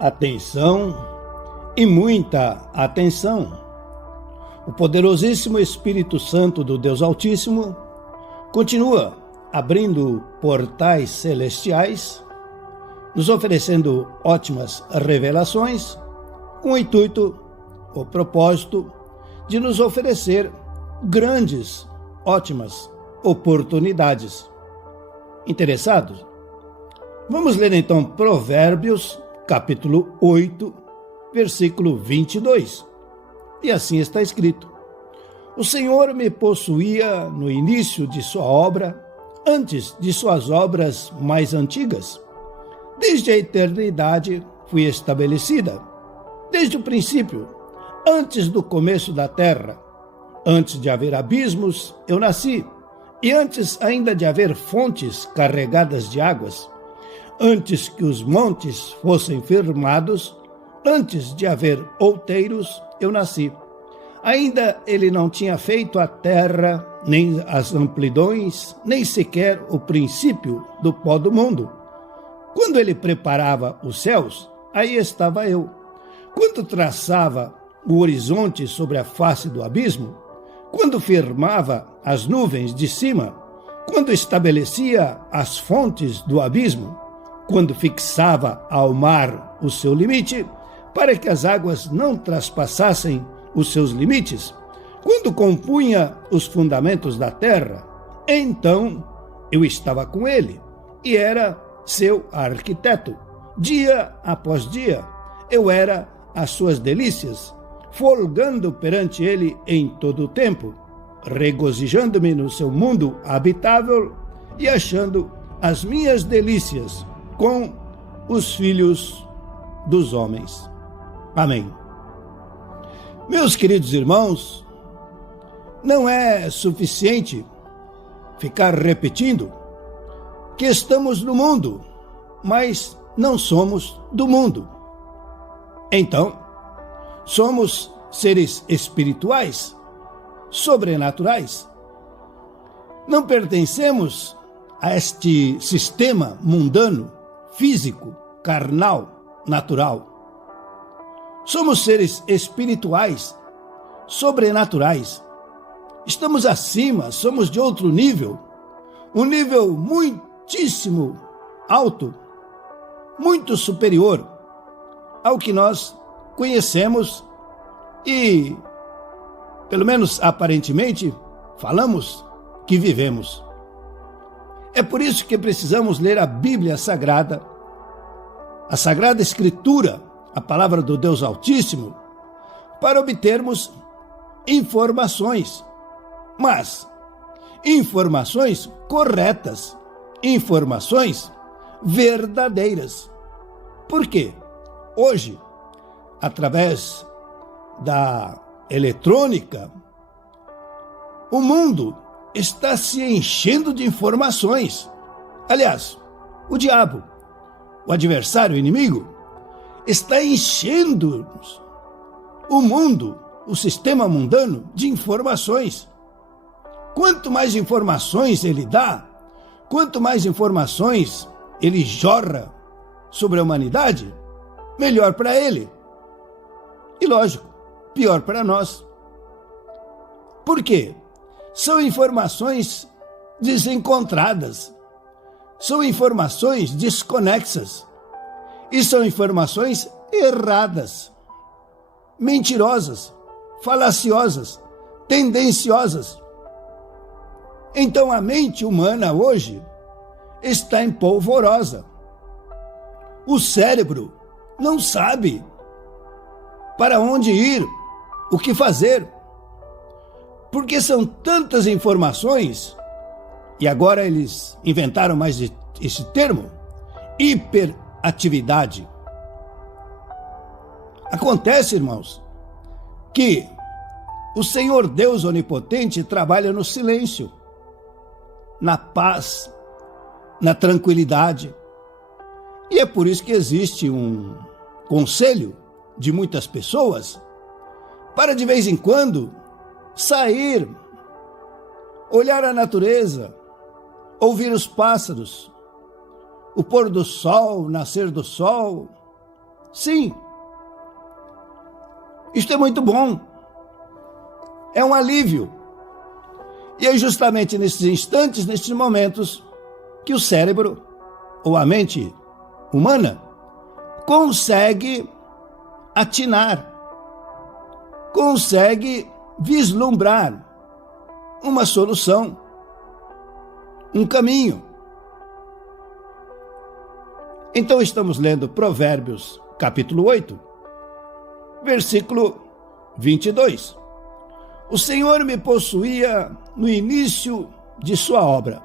Atenção e muita atenção. O poderosíssimo Espírito Santo do Deus Altíssimo continua abrindo portais celestiais, nos oferecendo ótimas revelações, com o intuito, o propósito de nos oferecer grandes, ótimas oportunidades. Interessados? Vamos ler então Provérbios, capítulo 8, versículo 22. E assim está escrito: O Senhor me possuía no início de sua obra, antes de suas obras mais antigas. Desde a eternidade fui estabelecida, desde o princípio, antes do começo da terra. Antes de haver abismos, eu nasci, e antes ainda de haver fontes carregadas de águas. Antes que os montes fossem firmados, antes de haver outeiros, eu nasci. Ainda ele não tinha feito a terra, nem as amplidões, nem sequer o princípio do pó do mundo. Quando ele preparava os céus, aí estava eu. Quando traçava o horizonte sobre a face do abismo, quando firmava as nuvens de cima, quando estabelecia as fontes do abismo, quando fixava ao mar o seu limite, para que as águas não traspassassem os seus limites, quando compunha os fundamentos da terra, então eu estava com ele e era seu arquiteto. Dia após dia, eu era as suas delícias, folgando perante ele em todo o tempo, regozijando-me no seu mundo habitável e achando as minhas delícias com os filhos dos homens. Amém. Meus queridos irmãos, não é suficiente ficar repetindo que estamos no mundo, mas não somos do mundo. Então, somos seres espirituais, sobrenaturais. Não pertencemos a este sistema mundano, físico, carnal, natural. Somos seres espirituais, sobrenaturais. Estamos acima, somos de outro nível, um nível muitíssimo alto, muito superior ao que nós conhecemos e, pelo menos aparentemente, falamos que vivemos. É por isso que precisamos ler a Bíblia Sagrada, a Sagrada Escritura, a palavra do Deus Altíssimo, para obtermos informações, mas informações corretas, informações verdadeiras. Por quê? Hoje, através da eletrônica, o mundo está se enchendo de informações. Aliás, o diabo, o adversário, o inimigo, está enchendo o mundo, o sistema mundano, de informações. Quanto mais informações ele dá, quanto mais informações ele jorra sobre a humanidade, melhor para ele. E lógico, pior para nós. Por quê? São informações desencontradas, são informações desconexas e são informações erradas, mentirosas, falaciosas, tendenciosas. Então a mente humana hoje está em polvorosa. O cérebro não sabe para onde ir, o que fazer, porque são tantas informações, e agora eles inventaram mais esse termo, hiperatividade. Acontece, irmãos, que o Senhor Deus Onipotente trabalha no silêncio, na paz, na tranquilidade. E é por isso que existe um conselho de muitas pessoas para de vez em quando sair, olhar a natureza, ouvir os pássaros, o pôr do sol, o nascer do sol, Sim. Isto é muito bom. É um alívio. E é justamente nesses instantes, nesses momentos, que o cérebro, ou a mente humana, consegue atinar, consegue vislumbrar uma solução, um caminho. Então estamos lendo Provérbios, capítulo 8, versículo 22. O Senhor me possuía no início de sua obra,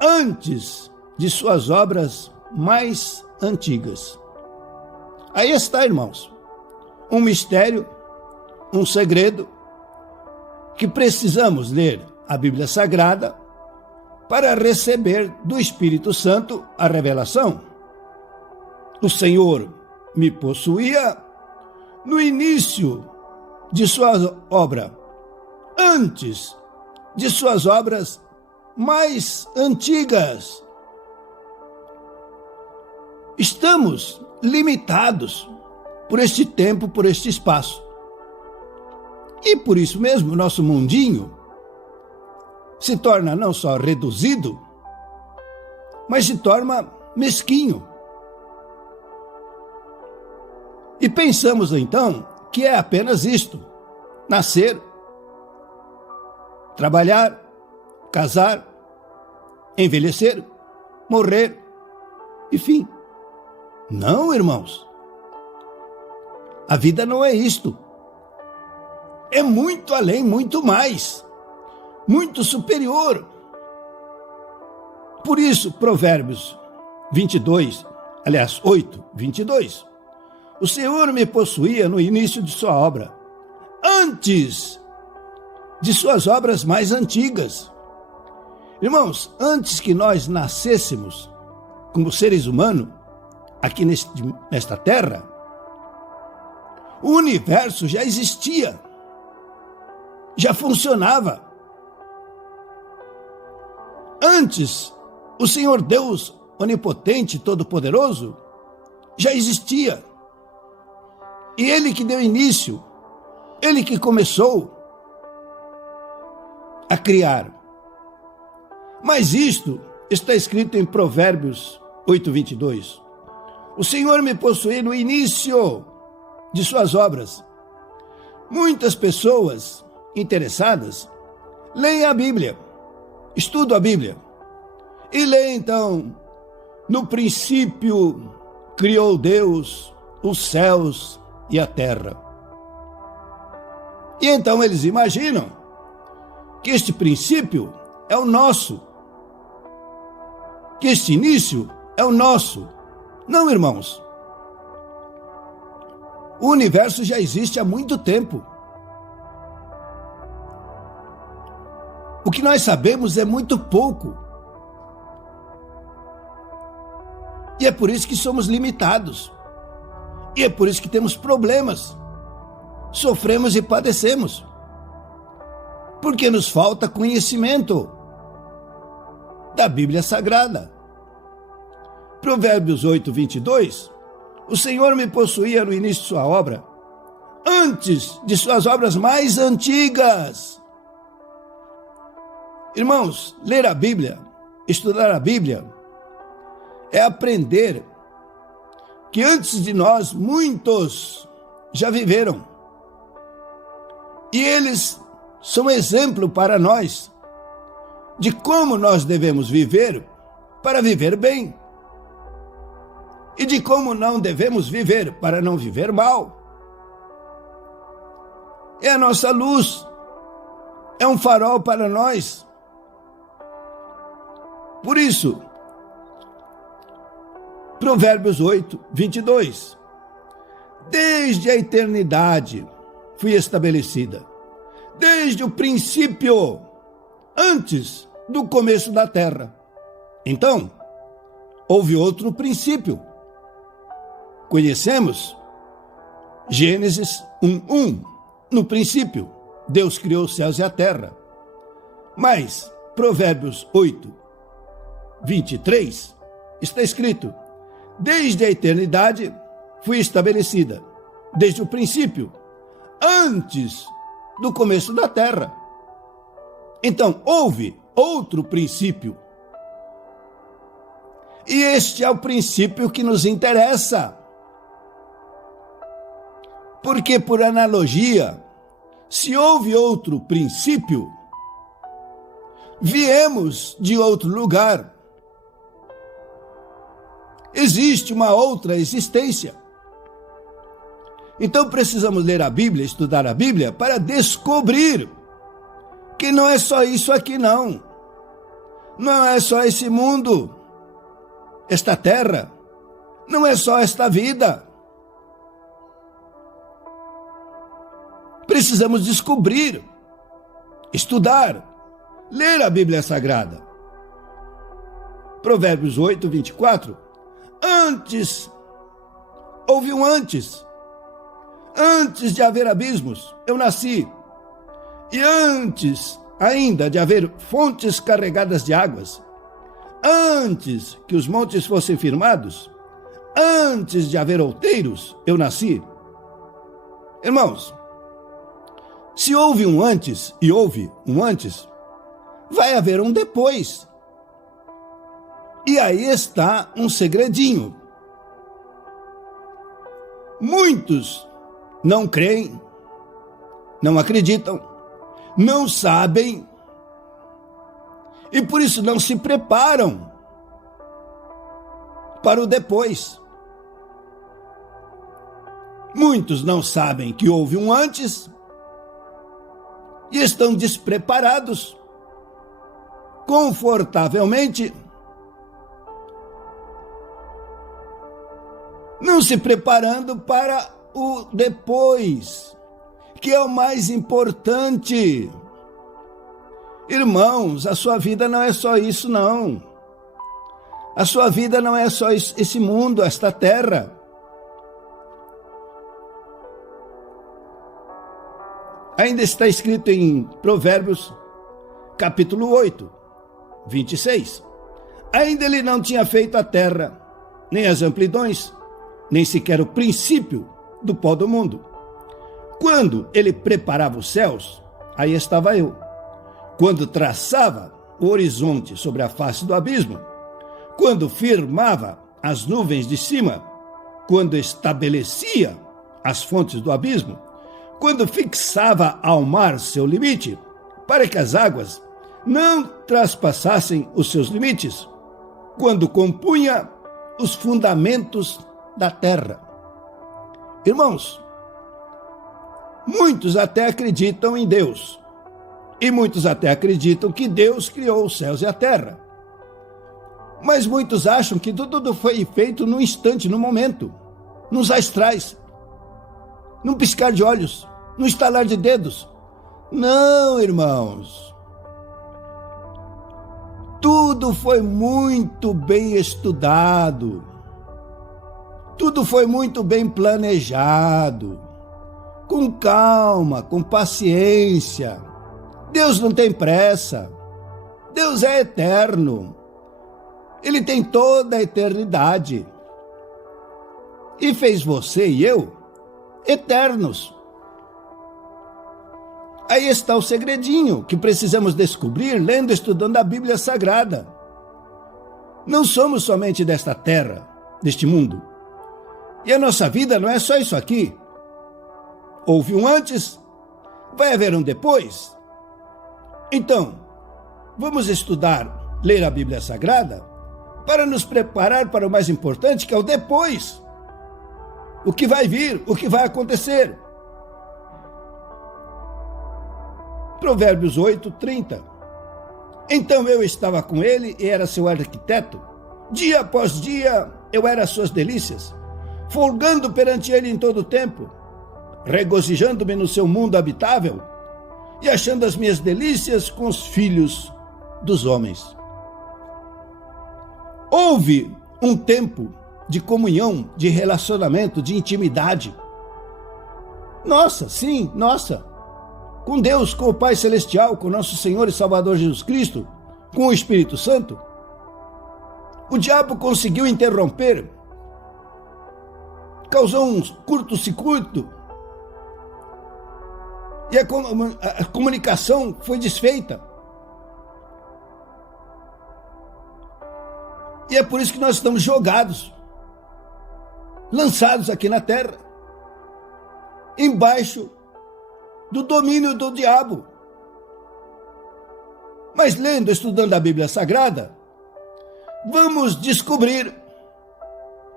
antes de suas obras mais antigas. Aí está, irmãos, um mistério, um segredo, que precisamos ler a Bíblia Sagrada para receber do Espírito Santo a revelação. O Senhor me possuía no início de sua obra, antes de suas obras mais antigas. Estamos limitados por este tempo, por este espaço. E por isso mesmo, o nosso mundinho se torna não só reduzido, mas se torna mesquinho. E pensamos então que é apenas isto: nascer, trabalhar, casar, envelhecer, morrer e fim. Não, irmãos. A vida não é isto. É muito além, muito mais, muito superior. Por isso, Provérbios 8, 22. O Senhor me possuía no início de sua obra, antes de suas obras mais antigas. Irmãos, antes que nós nascêssemos como seres humanos, aqui nesta terra, o universo já existia, já funcionava. Antes, o Senhor Deus onipotente, todo-poderoso, já existia. E Ele que deu início, Ele que começou a criar. Mas isto está escrito em Provérbios 8, 22. O Senhor me possuía no início de suas obras. Muitas pessoas interessadas leem a Bíblia, estudam a Bíblia e leem então: no princípio criou Deus os céus e a terra. E então eles imaginam que este princípio é o nosso, que este início é o nosso. Não, irmãos. O universo já existe há muito tempo. O que nós sabemos é muito pouco. E é por isso que somos limitados. E é por isso que temos problemas. Sofremos e padecemos. Porque nos falta conhecimento da Bíblia Sagrada. Provérbios 8, 22. O Senhor me possuía no início de sua obra, antes de suas obras mais antigas. Irmãos, ler a Bíblia, estudar a Bíblia, é aprender que antes de nós, muitos já viveram. E eles são exemplo para nós de como nós devemos viver para viver bem. E de como não devemos viver para não viver mal. É a nossa luz, é um farol para nós. Por isso, Provérbios 8, 22. Desde a eternidade fui estabelecida, desde o princípio, antes do começo da terra. Então, houve outro princípio. Conhecemos Gênesis 1:1. No princípio, Deus criou os céus e a terra. Mas Provérbios 8, 23 está escrito: desde a eternidade foi estabelecida desde o princípio, antes do começo da terra. Então, houve outro princípio. E este é o princípio que nos interessa. Porque, por analogia, se houve outro princípio, viemos de outro lugar. Existe uma outra existência. Então precisamos ler a Bíblia, estudar a Bíblia, para descobrir que não é só isso aqui não. Não é só esse mundo, esta terra, não é só esta vida. Precisamos descobrir, estudar, ler a Bíblia Sagrada. Provérbios 8, 24. Houve um antes. Antes de haver abismos, eu nasci. E antes ainda de haver fontes carregadas de águas, antes que os montes fossem firmados, antes de haver outeiros, eu nasci. Irmãos, se houve um antes e houve um antes, vai haver um depois. E aí está um segredinho. Muitos não creem, não acreditam, não sabem e por isso não se preparam para o depois. Muitos não sabem que houve um antes e estão despreparados, confortavelmente, não se preparando para o depois, que é o mais importante. Irmãos, a sua vida não é só isso, não. A sua vida não é só esse mundo, esta terra. Ainda está escrito em Provérbios, capítulo 8, 26. Ainda ele não tinha feito a terra, nem as amplidões, nem sequer o princípio do pó do mundo. Quando ele preparava os céus, aí estava eu. Quando traçava o horizonte sobre a face do abismo, quando firmava as nuvens de cima, quando estabelecia as fontes do abismo, quando fixava ao mar seu limite, para que as águas não traspassassem os seus limites, quando compunha os fundamentos da terra. Irmãos, muitos até acreditam em Deus, e muitos até acreditam que Deus criou os céus e a terra. Mas muitos acham que tudo foi feito num instante, num momento, nos astrais, num piscar de olhos, num estalar de dedos. Não, irmãos. Tudo foi muito bem estudado. Tudo foi muito bem planejado. Com calma, com paciência. Deus não tem pressa. Deus é eterno. Ele tem toda a eternidade. E fez você e eu eternos. Aí está o segredinho que precisamos descobrir lendo e estudando a Bíblia Sagrada. Não somos somente desta terra, deste mundo. E a nossa vida não é só isso aqui. Houve um antes, vai haver um depois. Então, vamos estudar, ler a Bíblia Sagrada para nos preparar para o mais importante, que é o depois. O que vai vir, o que vai acontecer. Provérbios 8, 30. Então eu estava com ele e era seu arquiteto. Dia após dia eu era suas delícias, folgando perante ele em todo o tempo, regozijando-me no seu mundo habitável e achando as minhas delícias com os filhos dos homens. Houve um tempo de comunhão, de relacionamento, de intimidade. Nossa, sim, nossa. Com Deus, com o Pai Celestial, com nosso Senhor e Salvador Jesus Cristo, com o Espírito Santo. O diabo conseguiu interromper causou um curto-circuito e a comunicação foi desfeita. E é por isso que nós estamos jogados, lançados aqui na terra, embaixo do domínio do diabo. Mas lendo, estudando a Bíblia Sagrada, vamos descobrir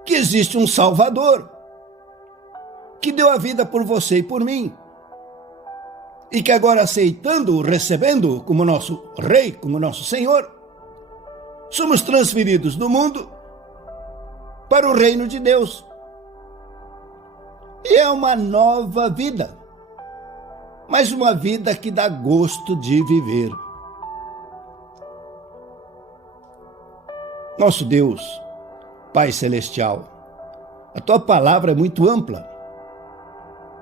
que existe um Salvador, que deu a vida por você e por mim, e que agora aceitando-o, recebendo-o como nosso Rei, como nosso Senhor, somos transferidos do mundo para o reino de Deus. E é uma nova vida, mas uma vida que dá gosto de viver. Nosso Deus, Pai Celestial, a Tua palavra é muito ampla,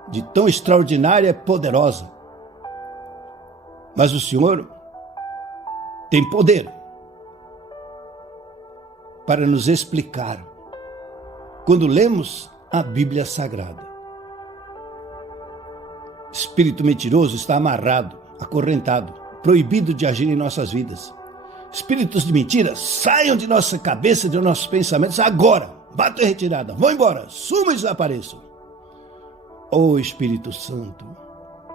de tão extraordinária e poderosa. Mas o Senhor tem poder para nos explicar quando lemos a Bíblia Sagrada. Espírito mentiroso está amarrado, acorrentado, proibido de agir em nossas vidas. Espíritos de mentira, saiam de nossa cabeça, de nossos pensamentos agora. Batam em retirada, vão embora, sumam e desapareçam. Ó Espírito Santo,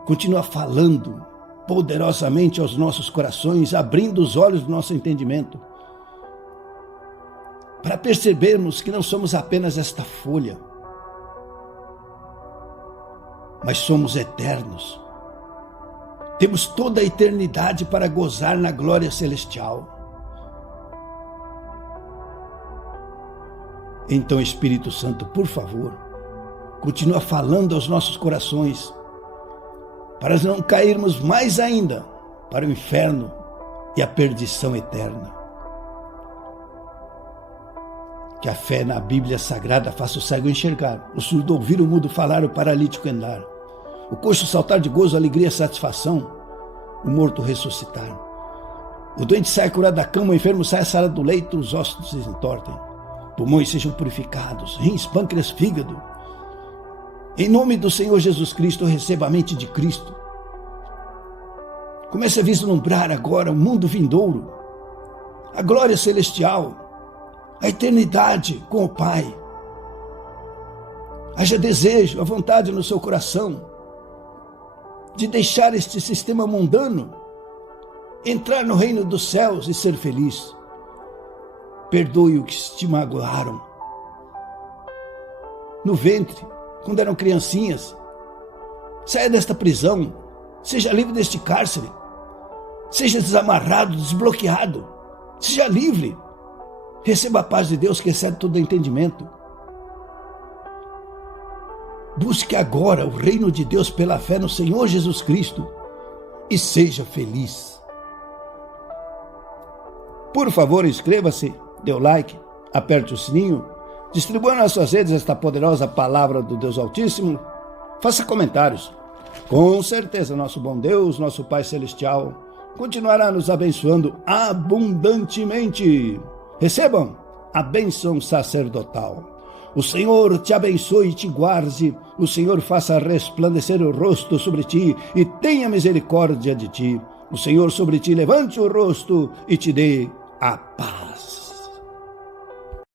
continua falando poderosamente aos nossos corações, abrindo os olhos do nosso entendimento, para percebermos que não somos apenas esta folha, mas somos eternos. Temos toda a eternidade para gozar na glória celestial. Então, Espírito Santo, por favor, continua falando aos nossos corações, para não cairmos mais ainda para o inferno e a perdição eterna. Que a fé na Bíblia Sagrada faça o cego enxergar, o surdo ouvir, o mudo falar, o paralítico andar, o coxo saltar de gozo, alegria e satisfação, o morto ressuscitar. O doente sai curado da cama, o enfermo sai sarado do leito, os ossos se entortem, pulmões sejam purificados, rins, pâncreas, fígado. Em nome do Senhor Jesus Cristo, receba a mente de Cristo. Comece a vislumbrar agora o mundo vindouro, a glória celestial, a eternidade com o Pai. Haja desejo, a vontade no seu coração de deixar este sistema mundano, entrar no reino dos céus e ser feliz. Perdoe o que te magoaram no ventre, quando eram criancinhas. Saia desta prisão, seja livre deste cárcere, seja desamarrado, desbloqueado, seja livre. Receba a paz de Deus que excede todo entendimento. Busque agora o reino de Deus pela fé no Senhor Jesus Cristo e seja feliz. Por favor, inscreva-se, dê o like, aperte o sininho, distribua nas suas redes esta poderosa palavra do Deus Altíssimo, faça comentários. Com certeza, nosso bom Deus, nosso Pai Celestial, continuará nos abençoando abundantemente. Recebam a bênção sacerdotal. O Senhor te abençoe e te guarde, o Senhor faça resplandecer o rosto sobre ti e tenha misericórdia de ti. O Senhor sobre ti levante o rosto e te dê a paz.